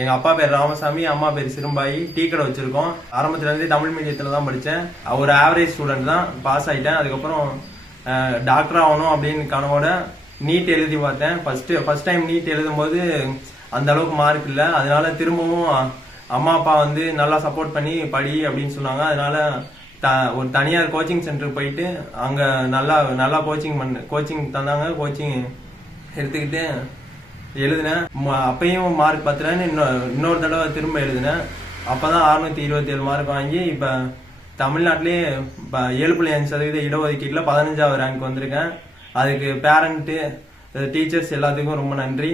எங்க அப்பா பேர் ராமசாமி, அம்மா பேர் சிறும்பாயி. டீ கடை வச்சிருக்கோம். ஆரம்பத்துல இருந்தே தமிழ் மீடியத்துல தான் படித்தேன். ஒரு ஆவரேஜ் ஸ்டூடெண்ட் தான், பாஸ் ஆயிட்டேன். அதுக்கப்புறம் டாக்டர் ஆகணும் அப்படின்னு கனவோட நீட் எழுதி பார்த்தேன். ஃபர்ஸ்ட் டைம் நீட் எழுதும் போது அந்த அளவுக்கு மார்க் இல்லை. அதனால திரும்பவும் அம்மா அப்பா வந்து நல்லா சப்போர்ட் பண்ணி படி அப்படின்னு சொன்னாங்க. அதனால ஒரு தனியார் கோச்சிங் சென்டருக்கு போயிட்டு அங்க நல்லா கோச்சிங் தந்தாங்க. கோச்சிங் எடுத்துக்கிட்டு எழுதினேன். அப்பயும் மார்க் பத்தலன்னு இன்னொரு தடவை திரும்ப எழுதினேன். அப்பதான் 627 மார்க் வாங்கி இப்ப தமிழ்நாட்டிலேயே 7.5% இடஒதுக்கீட்டுல 15வது ரேங்க் வந்திருக்கேன். அதுக்கு பேரண்ட், டீச்சர்ஸ் எல்லாத்துக்கும் ரொம்ப நன்றி.